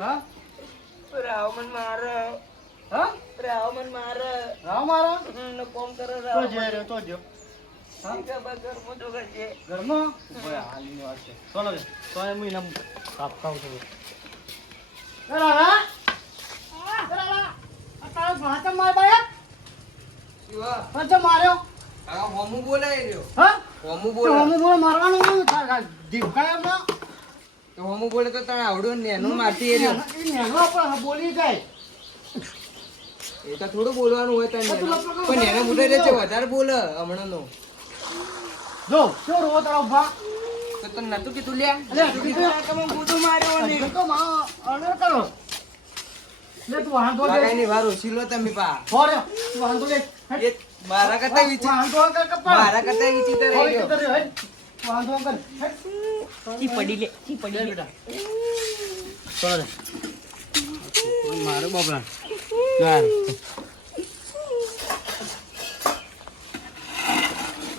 હા રાવ મન મારે હા રાવ મન મારે રાવ મારો ને કોમ કરે તો રાવ જઈ રહ્યો તો જો હા બગર મોટો કરજે ઘરમાં ભાઈ હાલની વાત છે ચાલો રે તો હું એના કાપ ખાવ છું રાલા રાલા આ તારો ભાતા માર બાયા શિવા પાંચ માર્યો આ હોમુ બોલાય રહ્યો હા હોમુ તો બોલે હું બોલ મારવાનું દીવકાય આપણા તો હોમુ બોલે તો તને આવડું ને એનું મારતી રહ્યો નેનો આપણે બોલી જાય એ તો થોડું બોલવાનું હોય તને પણ એના મોટે રે છે વધારે બોલે હમણાં નો જો શું રો તારો ભા તો તને નતું કીધું લ્યા અલે કીધું તમે બુધું માર્યો ને તો માં અરે કરો લે તું વાંધો લે કાકાની વાર ઓછીલો તમે પા ફોરે તું વાંધો લે એ મારા કરતા વિચિત્ર વાંધો કર કપા મારા કરતા વિચિત્ર રહી ગયો વાંધો કર ચી પડી લે બેટા ચાલ મારો બાપલા ચાલ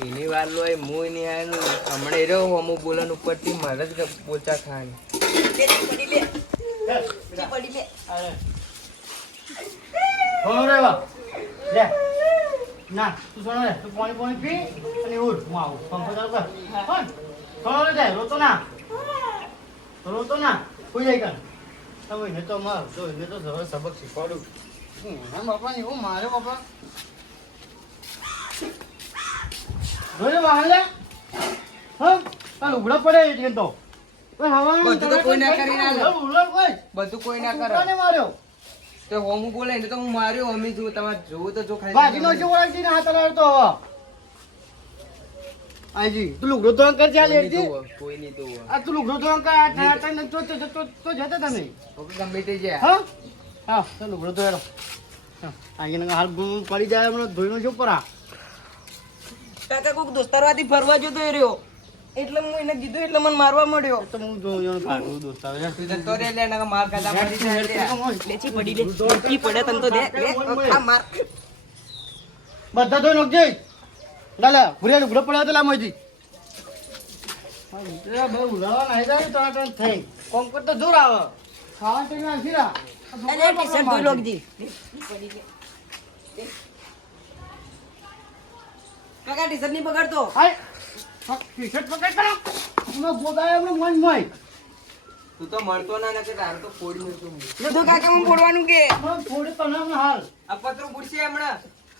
એની વાર લો એ મુય ની આનું હમણે એ રહ્યો અમુક બોલન ઉપરથી મારે જ બોલતા ખાવાની પડી લે અરે હોરે વા લે ના તું સોનો રે તું પાણી પી અને ઉઠ હું આવું પંખો ચાલુ કર કોણ સોનો રે જાય રોતો ના કોઈ જાય કર તમે ને તો માર તો ને તો સરસ સબક શીખવાડું હા બાપા ને હું મારે બાપા જોઈ વાહન લે હા કાલ ઉઘડા પડે એટલે તો કોઈ હવાનું બધું તો કોઈ ના કરી ના લે. ઉલટ કોઈ બધું કોઈ ના કોને કરે માર્યો તો હોમું બોલે ને તો હું માર્યો અમી જો તમારે જોવું તો જો બાજીનો જો ઓળખી ના હાથ લાવતો હવે આજી તું લુગડો તો કર ચાલ એજી કોઈ નહીં તો આ તું લુગડો તો કર આ ઠાઠા ને તો જતા તમે ગમે તે જાય હા હા તો લુગડો તો હેડો હા આઈને હાલ પડી જાય હમણાં ધોઈનો જો પરા કાકા કોક દોસ્તારવાથી ફરવા જતો એ રહ્યો એટલે હું એને કીધું એટલે મને મારવા મળ્યો તો હું જોયો કાઢું દોસ્તા તું તો રે લે ના માર કાદા પડી જાય લેચી પડી લે કી પડે તન તો દે લે આ માર બધા ધોઈ નાખજે લાલા ભૂરિયા લુગડો પડ્યો તો લામોજી હા બહુ ઉલાવા નહીં જાય તો આ થઈ કોમ કર તો દૂર આવે ખાવા તો ના ખીરા અલે ટી-શર્ટ ધોઈ લોગજી કાકા ટી-શર્ટ નહીં બગાડતો હાય ટી-શર્ટ પકડ કરો નો ગોદાય એમનો મન મોય તું તો મળતો ના કે તાર તો ફોડી મૂકું તો કાકા હું ફોડવાનું કે મને ફોડી પણ હાલ આ પતરું ફૂટશે હમણાં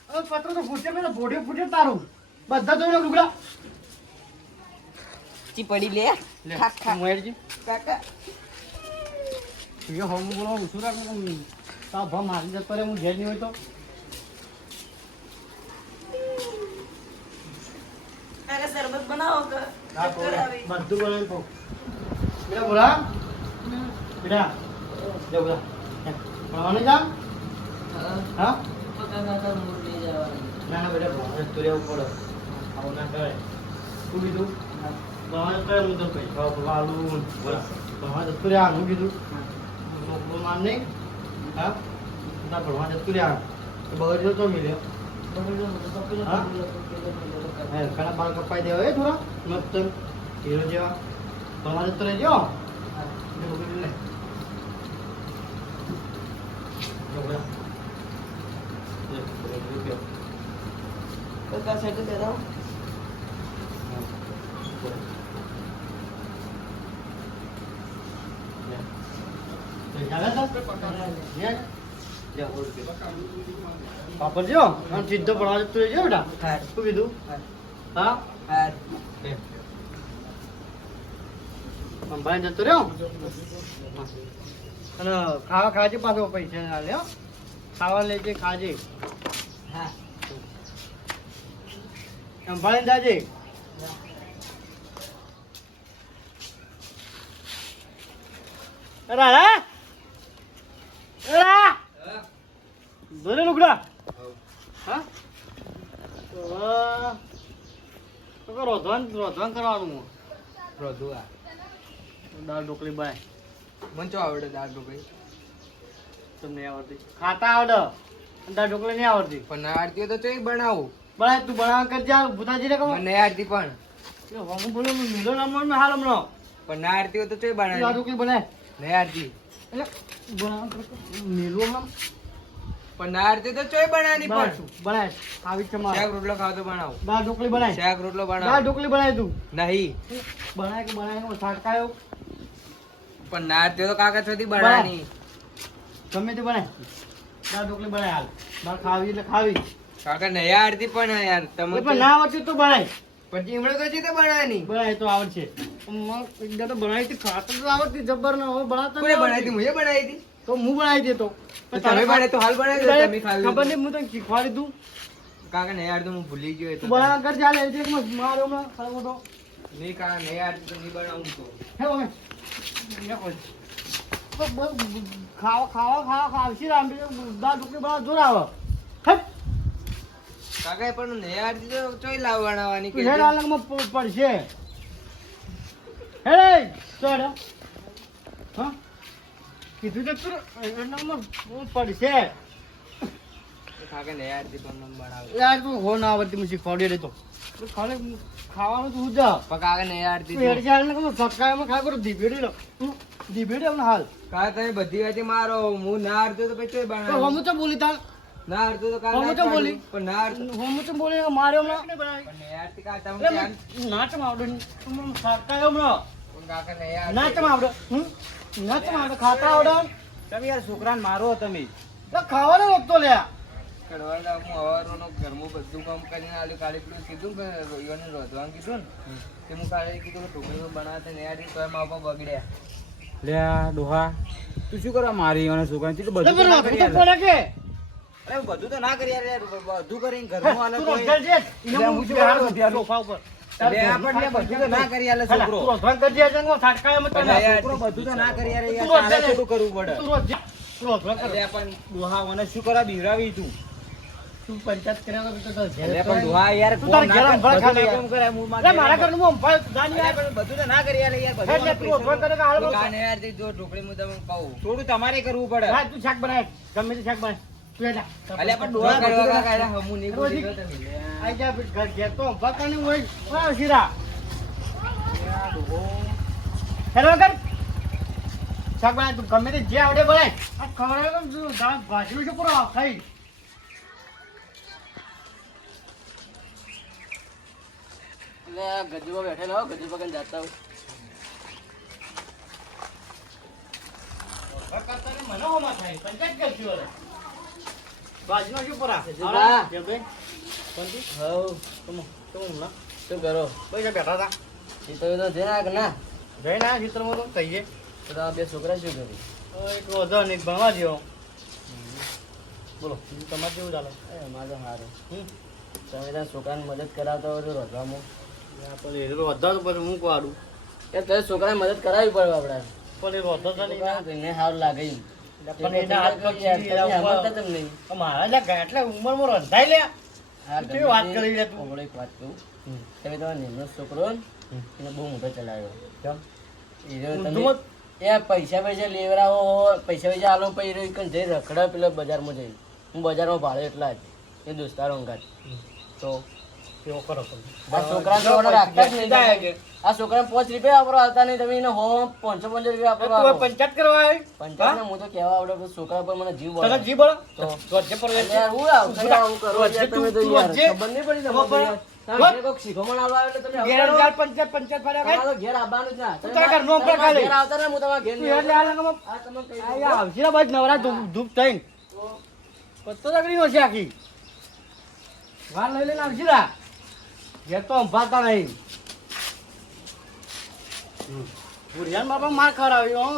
હવે પત્ર તો ફૂટે મેં બોડી ફૂટે તારું બધા ધોઈ નાખ લુગડા ચી પડી લે ખા ખા મોયરજી કાકા યો હોમ બોલો ઉસુરા કે તા ભ મારી જતો રે હું ઘેર નહીં હોય તો કાકા શરબત બનાવો કે બધું બોલે તો બેટા બોલા બેટા જો બોલા ભણવાની જા હા ના ના બેટા ભણવા તો રહેવું પડે આવું ના કરે તું કીધું ભણવા કરે હું તો પૈસા ભરવાનું બોલા ભણવા જતું રહ્યા હું કીધું માન નહીં હા ના ભણવા જતું રહ્યા તો બગડજો તો મિલ્યો હા ઘણા બાળ કપાઈ દેવા એ થોડા મસ્ત હીરો જેવા તમારે તો રહેજો કાકા સેટ કરાવો પાપડ જો આમ સીધો પડવા જતો રહેજો બેટા શું કીધું હા હા અંબાઈ જતો રહ્યો અને ખાવા ખાજે પાછો પૈસા ના લ્યો ખાવા લેજે ખાજે હા સંભાળીને જાજે રાધા રાધા ધોરે લુગડા હા તો રોધવાન કરવાનું રોધુઆ દાળ ઢોકળી બાય મને તો આવડે દાળ ઢોકળી તમને આવડતી ખાતા આવડે દાળ ઢોકળી નહીં આવડતી પણ ના આરતી હોય તો ચોઈ બનાવું બનાય તું બનાવ કરજે ભૂતાજી ને કહું મને નહીં આરતી પણ હું બોલું મિલો નામ હાલ હમણાં પણ ના આરતી હોય તો ચોઈ દાળ બનાવી ઢોકળી બનાય નહીં આરતી એટલે મેલું હમણાં પણ ના આરતી તો ચોય બનાવવાની પણ બનાવીશું. બનાય આવી છે મારે. શાક રોટલો ખાવ તો બનાવો દાળ ઢોકળી બનાય. શાક રોટલો દાળ બનાવો ઢોકળી બનાય તું. નહીં બનાય કે બનાય નો છાટકાયો પણ ના આરતી તો કાકા છોથી બનાવવાની ગમે તે બનાય. દાળ ઢોકળી બનાય હાલ. દાળ ખાવી એટલે ખાવી. કાકા નહીં આરતી પણ યાર તમે એ પણ ના આવડતું તો બનાય. પછી હમણાં તો છે તો બનાવવાની બનાય તો આવડશે. એકદમ તો બનાવી હતી ખાતર તો આવડતી જબ્બર ને હવે બનાવતા કોને નહીં બનાવી હતી આવડતી. મુએ બનાવી હતી તો હું બનાવી દેતો તો તમે બનાવી તો હાલ બનાવી દો તમે ખાવી ખબર નહીં હું તને શીખવાડી દઉં. કાકા નહીં આરતી હું ભૂલી ગયો એ તો તું બનાવ કર ચાલે એક મારો હમણાં ખાલી મોટો નહીં કાકા નહીં આરતી તો નહીં બનાવું તો હે ઓમે ખાવા ખાવશી રામ દાળ ઢોકળી બનાવ જોર આવે હે કાકા એ પણ નહીં આરતી તો ચોય લાવ બનાવવાની કે હેડ આલંગમાં પડશે હે ચોડ હા કીધું તો તું એનામાં પડશે કાકા નહીં આરતી પણ મને બનાવે યાર તું હો ના આવડતી હું શીખવાડી દે તો ખાલી ખાવાનું તું જા પણ કાકા નહીં આરતી તું હેડ ચાલ ને કમ સટકાયમાં ખા કરો દીભેડી લો દીભેડી અમને હાલ કાકા તમે બધી વાતી મારો હું ના આરતી તો પછી ચોય તો બનાવ હમ તો બોલી તાર ના આરતી તો કાકા હમ તો બોલી પણ ના આરતી હમ તો બોલી મારે હમણાં પણ નહીં આરતી કાકા તમે એટલે નાચમ આવડે સટકાયો હમણાં પણ કાકા નહીં આરતી નાચમ આવડે નાચમ આવડે ખાતા આવડે તમે યાર છોકરાને મારો તમે એટલે ખાવાનો નતો લ્યા કડવાળા હું હવારોનો ઘરમાં બધું કામ કરીને આલુ કાળી પેલું કીધું કે રોઈઓને રોધવાનું કીધું ને તે હું કાલે કીધું કે ઢોકળીમાં બનાવતા ને યાર તો મારા બાપ બગડ્યા લે ડોહા તું શું કરવા મારી અને છોકરાને તું બધું તો તો ના તું કરી તો પડે કે અરે બધું તો ના કરી યાર બધું કરીને ઘરનું હાલે તું કોઈ રોજગાર છે લે, હું શું કરવા રોજગાર? સોફા ઉપર લે આપણને બધું તો ના કરી આલે છોકરો તું રોજગાર કરજે છે ને સટકાયો મત પણ ના છોકરો બધું તો ના કરી યાર તું યાર તારે રોજગાર થોડું કરવું પડે તું રોજગાર કર લે પણ ડોહા મને શું કરવા બીવરાવી તું તું પંચાયત કર્યા તો તો ઘેર લે પણ ડોહા યાર તું તારે ઘેર અંભાર બધું ખાલી કામ કરે હું લે મારા ઘરનું હું અંભાર જાની અરે યાર પણ બધું તો ના કરી આલે યાર બધું એટલે તું રોજગાર કરે કે હાલ બોલ કાને યાર તે જો ઢોકળી હું તમને કહું થોડું તમારે કરવું પડે હા તું શાક બનાય ગમે તે શાક બનાય તું એલા અલ્યા પણ ડોહા ડોહા કરવા બધું કાકા એટલે હમું નહીં બોલી ગયો તમે આઈ જા ઘર ઘેર તો અંભાર કાને હોય હા શીરા હેલો કર શાક બનાય તું ગમે તે જે આવડે બનાય આ ખવડાવે તો તું દાળ ભાજી શું પૂરો ખાઈ ગજુમાં બેઠેલો ગજુમાં કઈ જાતા મને હોમાં થાય પંચાયત કરશું હવે ભાજીનો શું પૂરા હા. કે ભાઈ પંચી હવ તમે હમણાં શું કરો પૈસા બેઠા હતા એ તો છે ના કે ના જઈ ના ચિત્રમાં તો કહીએ તો તમારા બે છોકરા શું કર્યું એક વધો ને એક ભણવા જેવો બોલો બીજું તમારે કેવું ચાલે અમારે તો સારું હમ તમે ત્યાં છોકરાને મદદ કરાવતા હોય તો રોધવામાં પણ એ તો વધા તો પછી હું કાઢું એ તો છોકરાને મદદ કરાવવી પડે આપણે પણ એ વધો તો નહીં એને સારું લાગે એમ. પણ એના હાથ પગ યાર, ચીરી તમે રહ્યા સમજતા કેમ નહીં? મારા લ્યા એટલે ઉંમરમાં રંધાઈ લ્યા હા, તું કેવી વાત કરી લે તું? હમણાં એક વાત કહું. તમે તમારા નિમણૂક છોકરો ને, એને બહુ મોટો ચલાવ્યો. એ રહ્યો તમે- ઊંધું એ પૈસા લેવડાવો પૈસા આલો પછી એ રહ્યો ઈકન જઈ રખડે પેલા બજારમાં જઈ હું બજારમાં ભાડે એટલા જ એ દોસ્તારો અંગાત તો કેવો કરો પણ. આ છોકરાને તો order રાખતા જ નહીં તમે. આ છોકરાને 5 રૂપિયા વાપરો આવતા નહીં તમે એને 550 રૂપિયા તું વાપરો એ પંચાયત કરવા આવી? પંચાયતને હું તો કહેવા આવડે પણ છોકરા પર મને જીવ તને બળે. જી બોલો તો રોજે પર રોજે. યાર હું આવશે આવું કરો યાર તમે તો યાર ખબર નહીં પડી તમને તો યાર. તમે ઘેર કોક શીખમણ આલવા આવે એટલે તમે આવું ઘેર કરો? ચાર પંચાયત ફર્યા કાંઈ? તમારે તો ઘેર આવવાનું જ ના. તું તારા ઘરનો ઉપર તમારા ખાલી. ઘેર આવતા ને હું તમારા ઘેર તું નહીં એટલે આવું. આ લગામાં આ તમને કહી આ દઉં. યા આવશે ને બાદ નવરા ધૂપ થઈને કત્તો તકડી નો છે આખી વાર લઈ લઈને આવશે રા ઘેર તો અંભાતા નહીં ભુરિયાન બાપા માર ખવડાવ્યો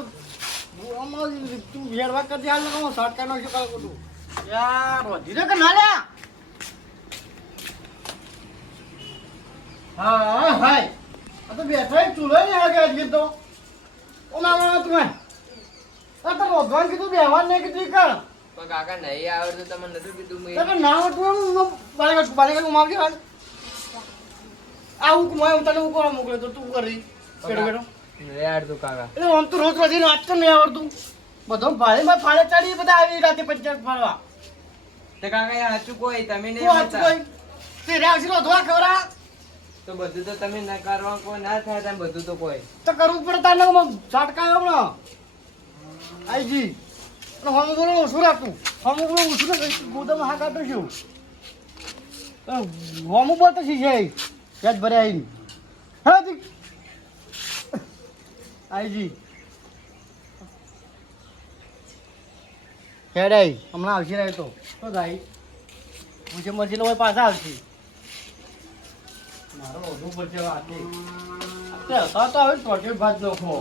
તું વેરવા કરતી હાલ ને શર્ટ નો શું કરું તું યાર વધી રહ્યો કે ના લ્યા હા હાય આ તો બેઠો એક ચૂલો ને આગળ ગીત તો ઓ ના તું આ તો રોધવાનું કીધું બેહવાનું નહીં કીધું કર પણ કાકા નહીં આવડતું તમને નતું કીધું મેં. તમે ના આવડતું બાળક ઉમાવજે હાલ આવું કુમાય હું તને હું કરવા મોકલ્યો તો તું કરી બેઠો બેઠો નહીં આવડતું કાકા. એટલે આમ તો રોજ રોજ વાંચતો નહીં આવડતું બધો ભાડે ફાળે ચાડી બધા આવી રાતે પંચાયત ફાળવા તે કાકા યાર સાચું કોઈ તમે નહીં તું વાંચું આવડતા. કોઈ તે રાવસી રોધવા ખવરા તો બધું તો તમે ના કરવા કોઈ ના થાય તમે બધું તો કોઈ તો કરવું પડે તારે છાટકાયો હમણાં આઈજી અને હમ બોલો ઓછું રાખું હમ બોલો ઓછું ને ગોદામ હા કાઢો છું હમ બોલતો છે યાદ ભરે આવીને હા આઈજી હેડાઈ હમણાં આવશે ને તો શું થાય પૂછે મરજી લો પાછા આવશે મારો વધુ પડશે વાત તો હવે ટોટલ ભાત નખો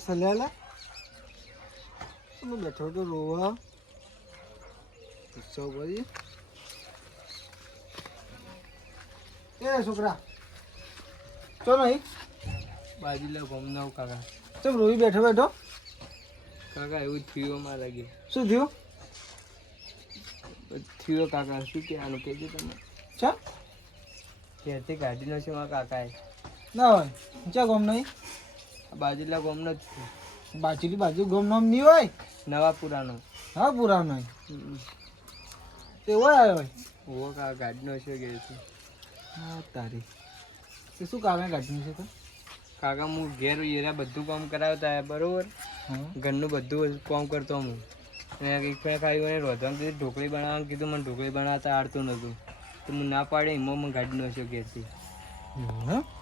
સલેલા બેઠો તો રોવા ઉત્સવ કરી એ છોકરા ચો નહીં બાજુલા ગમના કાકા ચમ રોવી બેઠો બેઠો કાકા એવું થયું માં લાગ્યું શું થયું થયો કાકા શું કહેવાનું કહેજો તમે ચા ક્યાંથી કાઢીનો છે મારા કાકાએ ના હોય ચા ગમ નહીં બાજુલા ગમનો જ છે બાજુની બાજુ ગમ નામ નહીં હોય નવા પુરાનો હા પૂરા નહીં તે હોય આવ્યો હોય ઓવો કાકા ગાડીનો છે કે છે હા તારી તે શું કામે કાઢ્યું છે તો કાકા હું ઘેર એરા બધું કામ કરાવતા બરોબર હા ઘરનું બધું કામ કરતો હું અને એક ફેર ખાલી મને રોધવાનું કીધું ઢોકળી બનાવવાનું કીધું મને ઢોકળી બનાવતા આવડતું નહોતું તો હું ના પાડે એમાં મને ગાડીનો છે ઘેરથી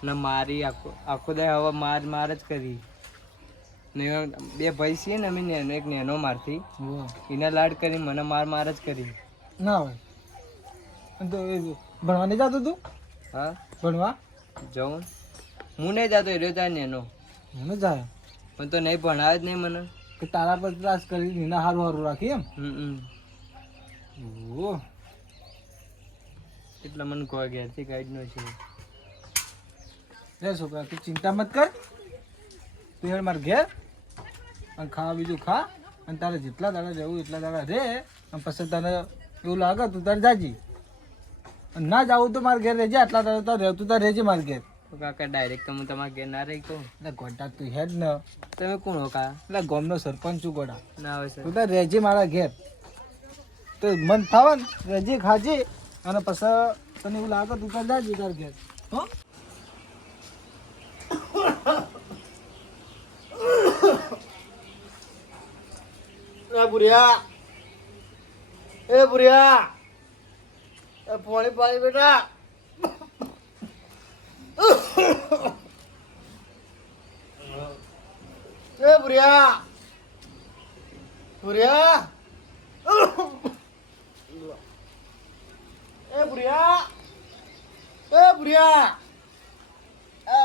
ને મારી આખો દાય હવે માર જ કરી ને બે ભાઈ છીએ ને અમે એક નેનો મારથી એના લાડ કરી મને માર જ કરી ના હોય તો એ ભણવા નહીં જતો તું હા ભણવા જવું હું નહીં જતો એ રહ્યો ત્યાં નેનો મને જાય પણ તો નહીં ભણાવે જ નહીં મને કે તારા પર ત્રાસ કરી એના સારું સારું રાખી એમ ઓ એટલે મને કોઈ ઘેરથી ગાઈડનો છે રે છોકરા તું ચિંતા મત કર તું હેડ માર ઘેર અને ખાવા બીજું ખા અને તારે જેટલા દાડા જવું એટલા દાડા રે અને પછી તને એવું લાગે તું તારે જાજી અને ના જાવું તો મારે ઘેર રહેજે આટલા દાડા તારે રહેતું તારે રહેજે મારે ઘેર તો કાકા ડાયરેક્ટ હું તમારા ઘેર ના રહી કહું એટલે ગોટા તું હેડ ને તમે કોણ હો કા એટલે ગામનો સરપંચ છું ગોડા ના હોય સર તું તારે રહેજે મારા ઘેર તો મન થાવે ને રહેજે ખાજે અને પછી તને એવું લાગે તું તારે જાજી તારે ઘેર હો बुढ़िया पानी पानी बेटा बुढ़िया बुढ़िया बुढ़िया बुढ़िया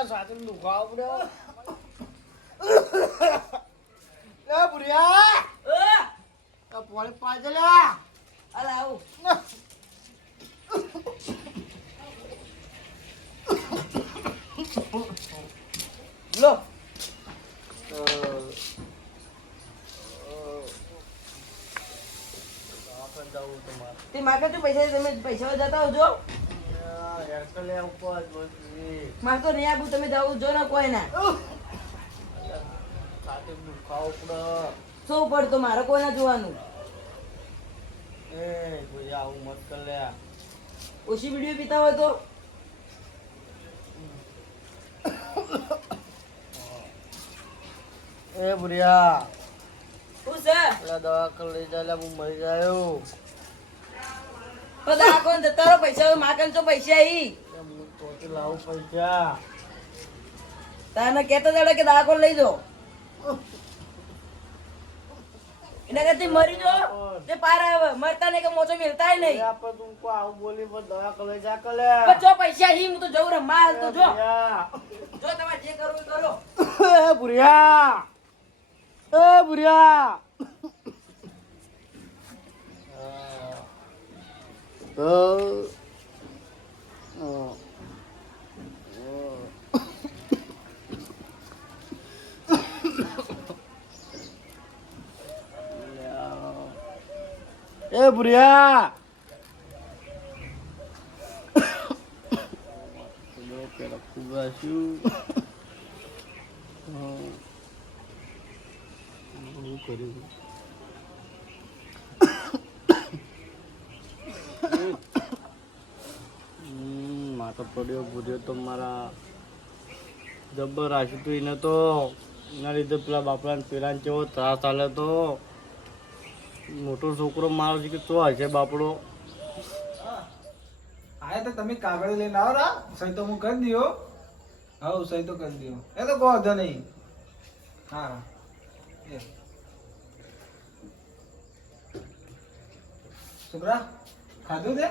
साथ में दुखाओ बुढ़िया बुढ़िया પાણી પાજે લે અરે આવું લો તે માગે તું પૈસા તમે પૈસા જતા આવજો મારે તો નહીં આપું તમે જવું જો ને કોઈ ના શું પડતો મારે કોઈ ના જોવાનું આવું મત કર લે ઓછી વિડીયો પીતા હોય તો बुढ़िया શું છે दवा कर ले जा હું મરી જાયો તો દા કોણ જતા રહો પૈસા માગન તો પૈસા આવી હું તો લાવું પૈસા તાને કહેતા દાડે કે દા કોણ લઈ જાઓ એના કરતી મરી જો તે પાર આવે મરતા નહીં કે મોચો મિલતા નહીં पर तुमको आऊ बोली पर दवा कर ले जा कर ले પણ જો પૈસા હી હું તો જઉં રમવા હાલ તો જો જો તમારે જે કરવું એ કરો बुढ़िया बुढ़िया बुढ़िया પડ્યો ભૂર્યો તો મારા જબ્બર રાખ્યું હતું એને તો એના લીધે પેલા બાપડાને પેલાને કેવો ત્રાસ ચાલે તો મોટો છોકરો મારો છે કે તો હશે બાપડો. હા તો તમે કાગળ લઈને આવો રા સહી તો હું કરી દયો. હા સહી તો કરી દયો એ તો કોઈ વાંધો નહીં. હા એ છોકરા ખાધું તે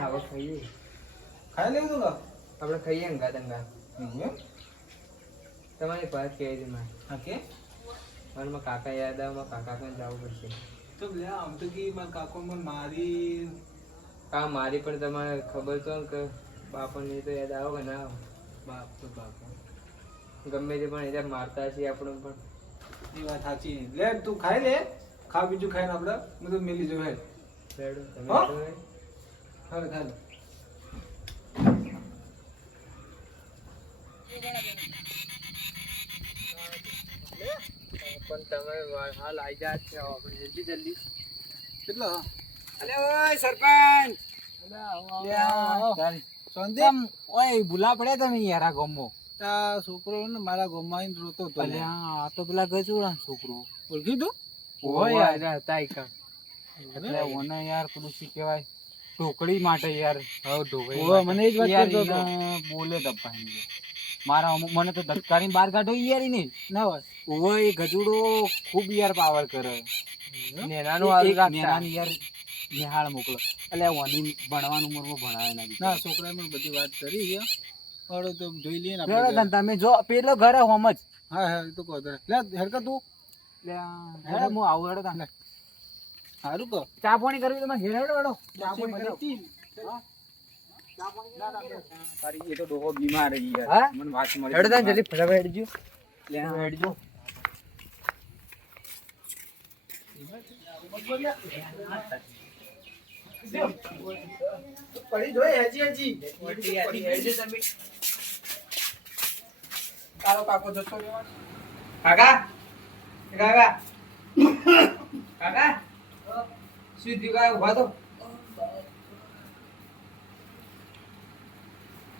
હવે ખાઈએ ખાઈ લેવું તું કા આપણે ખાઈએ અંગા દંગા એમ તમારી વાત કહી હતી મારે હા કે મારે મારા કાકા યાદ આવે મારા કાકા પણ જવું પડશે. તો લે આમ તો કે મારા કાકો મને મારી કા મારી પણ તમારે ખબર તો ને કે બાપાને તો યાદ આવો કે ના આવો. બાપ તો બાપ ગમે તે પણ એટલે મારતા છીએ આપણે પણ. એ વાત સાચી. લે તું ખાઈ લે ખા બીજું ખાઈને આપણે બધું મેલી જો હેડ રેડો તમે હા? તો હોય. ખાલે ખાલે પણ તમે હાલ આવી જાય છે આપણે જલ્દી જલ્દી. કેટલો અલે ઓય સરપંચ સંદેમ ઓય ભૂલા પડ્યા તમે યાર આ ગમો આ છોકરો ને મારા ગોમાં આવીને રોતો હતો. આ તો પેલા ગજુડા છોકરો ઓળખી તું ઓય યાર હતા ઈકા. એટલે ઓને યાર પેલું શું કહેવાય ઢોકળી માટે યાર હવે ઢોકળી ઓય મને એ જ વાત યાર કરતો હતો. એને બોલે દબાઈ મારા મને તો ધક્કાની બહાર કાઢો યાર ઈ નહીં ના હોય ઓય એ ગજુડો ખૂબ યાર પાવર કરે. નેનાનું હારું રાખતા. નેનાની યાર નિહાળ મોકલો એટલે ઓની ભણવાનું ઉંમરમાં ભણાવે ના છોકરાએ મને બધી વાત કરી છે. હળો તો જોઈ લઈએ ને આપણે. તમે જો પેલો ઘરે હોમ જ હા હા એ તો કહો લે હેડકા તું લે હેડ હું આવું હેડો તાને સારું કહો ચા પાણી કરવી તો મને હેડો હેડો ચા પાણી કરી તારી એ તો ડોહો બીમાર રહી યાર મને વાત મળી હેડો તાન જલ્દી ફટાફટ હેડજો. લે હેડજો પડી જોઈ હજી હેડજો તમે. તારો કાકો જતો રહેવાનો કાકા કાકા કાકા શું થયું કાકા ઉભા તો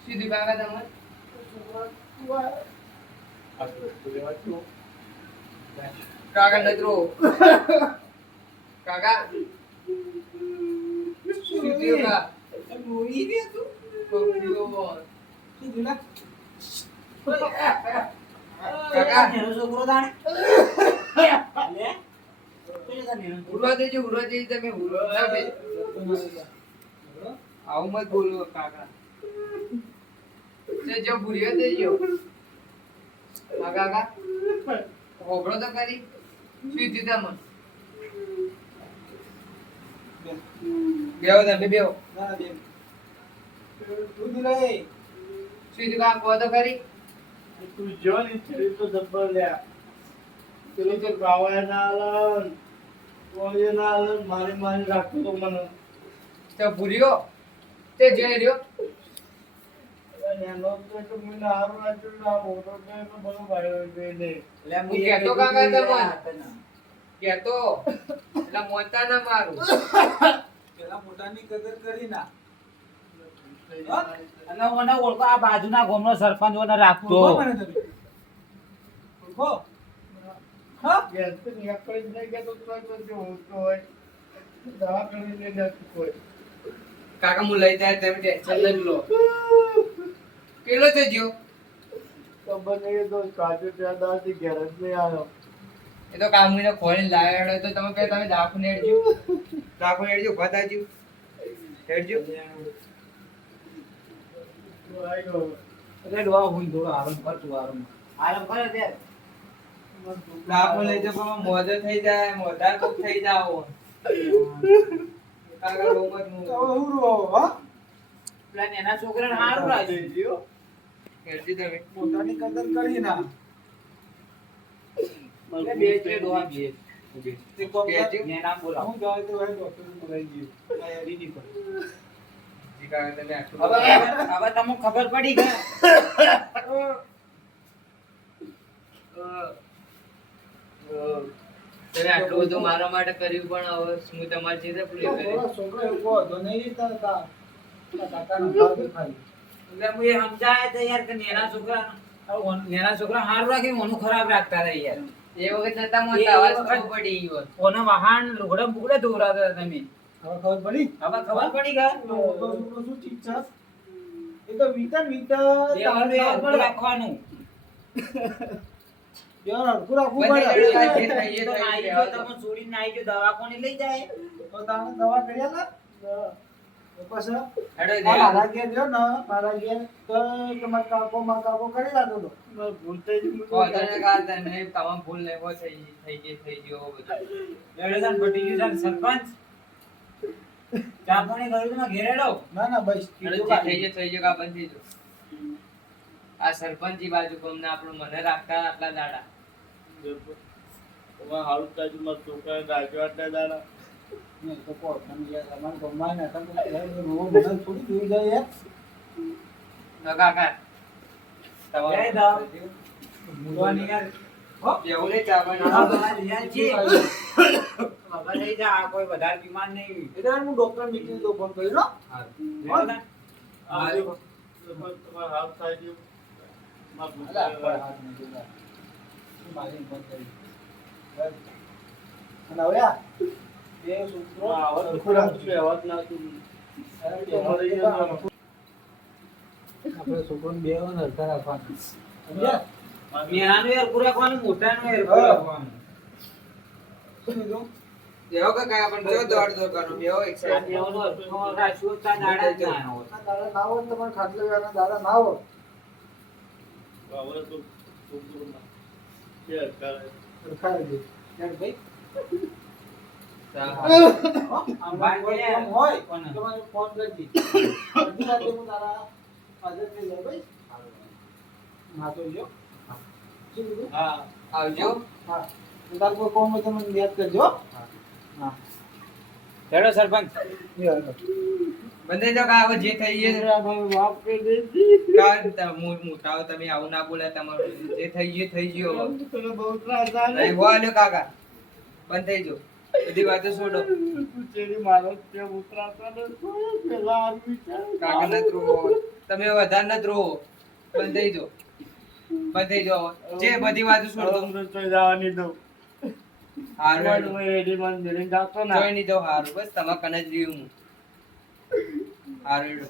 શું થયું કાકા તમારે કાકા નજરો કાકા શું થયું કાકા રોઈ રે તું શું દિલા કાકા છોકરો તાણે ઉડવા દેજો તમે ઉડવા બે આવું મત બોલો કાકા તે જો ભૂલ્યો દેજો કાકા હોબળો તો કરી શું થયું તમને બેહો તમે બેહો ના બેન તું દિલા એ શું થયું કાકા કહો તો કરી તું જો ને છેડી તો જબ્બર લ્યા પેલું તો ગાવાય ના આલન કોળીએ ના આલન મારી મારી રાખતો તો મને. તો ભૂલ્યો તે જઈ રહ્યો એનો તો મને હારું રાખ્યું ના મોટો તો બધું ભાઈ જોઈ લે. હું કહેતો કાકા તમને કહેતો એટલે મોતા ના મારું પેલા મોટાની કદર કરી ના અને ઓને ઓળખો આ બાજુના ગામનો સરપંચ ઓને રાખતો ગેસ તો નીકળી જ નહીં ગયા તો તોય બધું હોતું હોય. દવાખાને લઈ જતું હોય. કાકા હું લઈ જાય તમે ટેન્શન લઈ લો કેટલો છે જીઓ ખબર નહીં તો કાજુ ત્યાં દાદી ઘેર જ નહીં આવ્યો. એ તો કામુને ખોલીને લાવ્યો તો તમે કહે તમે દાખુ નેડજો ઉભા થાજો હેડજો આવી ગયો. એટલે ડોહા હું થોડો આરામ કર તું આરામ કરે તે દાખુ લઈ તો પણ મોજો થઈ જાય મોઢા કોક થઈ જાવ કાકા રોમત પેલા નેના છોકરાને હારું રાખે હેડજો તમે મોટાની કદર કરી ના એટલે બે છે ડોહા બે તે કોમ બેજો. નેના બોલાવો હું જાય તો ભાઈ ડોક્ટર બોલાઈ ગયું આ યારી ની પર જી કાકા તમે આટલું હવે તમને ખબર પડી કે તમે આટલું બધું મારા માટે કર્યું પણ હવે હું તમારી ચીજે પૂરી કરી છોકરો એવો હતો નહીં તાર કાકાનો ભાવ ખાલી એટલે હું એ સમજાય તો યાર કે નેના છોકરા હારું રાખી ઓનું ખરાબ રાખતા હતા યાર એ વખત નતા મોટા અવાજ ખબર પડી ગયો. ઓના વાહન લુગડા બુગડા દોરાતા હતા તમે હવે ખબર પડી હવે ખબર પડી ગયા છોકરો શું ઠીક છે એ તો વીતા દેવાનું એ હરખું રાખવાનું યાર હરખું રાખવું બંને પડે જણા જે થઈ તો એ નાઈ થઈ ગયો તમે છોડીને નાઈ ગયો દવાખાને લઈ જાય તો તાણે દવા કર્યા ને પછી હેડો દે. મારા ઘેર ગયો ને મારા ઘેર તો તમારા કાકો કરી લાગતો હતો ભૂલ થઈ ગઈ. પોતાને કાઢતા નહીં, તમામ ભૂલ ને એવો થઈ ગયો બધું. લેડેદાન પટી ગયું છે સરપંચ ચા પાણી કર્યું તમે ઘેર હેડો ના બસ હેડો જે થઈ ગયો કા બંધ થઈ ગયો. આ સરપંચી બાજુ કોમને આપણું મને રાખતા આટલા દાડા. તમારે હારું તાજુ મારા છોકરાને રાખ્યો આટલા દાડા. નહીં તો કહો તમે યાર તમારે ગમવા ને તમે રોવો મને થોડી જોઈ જાય યાર તો કાકા જય દાવ. મૂળવાની યાર એવું નહીં ચા હા, બનાવો. બહાર યાર છે. ખબર નહીં જા આ કોઈ વધારે બીમાર નહીં એટલે હું ડોક્ટર મીટિંગ તો ફોન કર્યો લેડેદાન. તમારે હારું થાય છે. મારા અલા, છોકરાને હાથ નહીં જોતા. શું મારીને ફોન કરી અને હવે આ બે છોકરો આવાજ હરખું રાખજો. અવાજ ના હતું. આપણે છોકરોને બે વાર હરખા રાખવાના સમજ્યા? નેનાનું યાર પૂરું રાખવાનું, મોટાનું યાર હા. પૂરું રાખવાનું. શું કીધું? બેહો કાકા પણ જો દોડ દોડ કરો બેહો એક આ સાઈડ. બેવનો હરખો રાખ્યો તો આ દાડા જ ના હોય. આ દાડા ના હોય ને તમારે ખાટલે વાળા દાડા ના હોય હવે તો છોકરોમાં કે કરે. હરખા રહેજો. યાર ભાઈ આમ બહાર કોઈ ગયા કામ હોય કોને? તમારે ફોન કરજે. અડધી રાતે હું તારા હાજર થઈ જાઉં ભાઈ. હા તો જો. શું કીધું? હા આવજો. હા. તો તારે કોઈ કામ હોય તો મને યાદ કરજો. હા. હેડો સરપંચ. એ હાલો. બંધ થઈ જાઓ કા હવે જે થઈ ગયું ભાઈ બાપ કે દેતી. મોટાઓ તમે આવું ના બોલે તમારું જે થઈ ગયો હવે. તને બહુ ત્રાસ આવે. નહીં હો આલ્યો કાકા બંધ થઈ જાઓ બધી વાતો છોડો. તું ચેડી મારો તે ઉતરાતા ને પેલા આદમી છે. કાકા નત રોવો તમે વધારે નત રોવો બંધ થઈ જાઓ બંધ થઈ જાઓ જે બધી વાતો છોડો. અમને તો જવાની દઉં. હારું પણ હેડો. હું એડી માં મેળીને જાતો ને. જોઈ નહીં જાઓ હારું બસ તમારા કને જ રહ્યું હું. હારું હેડો.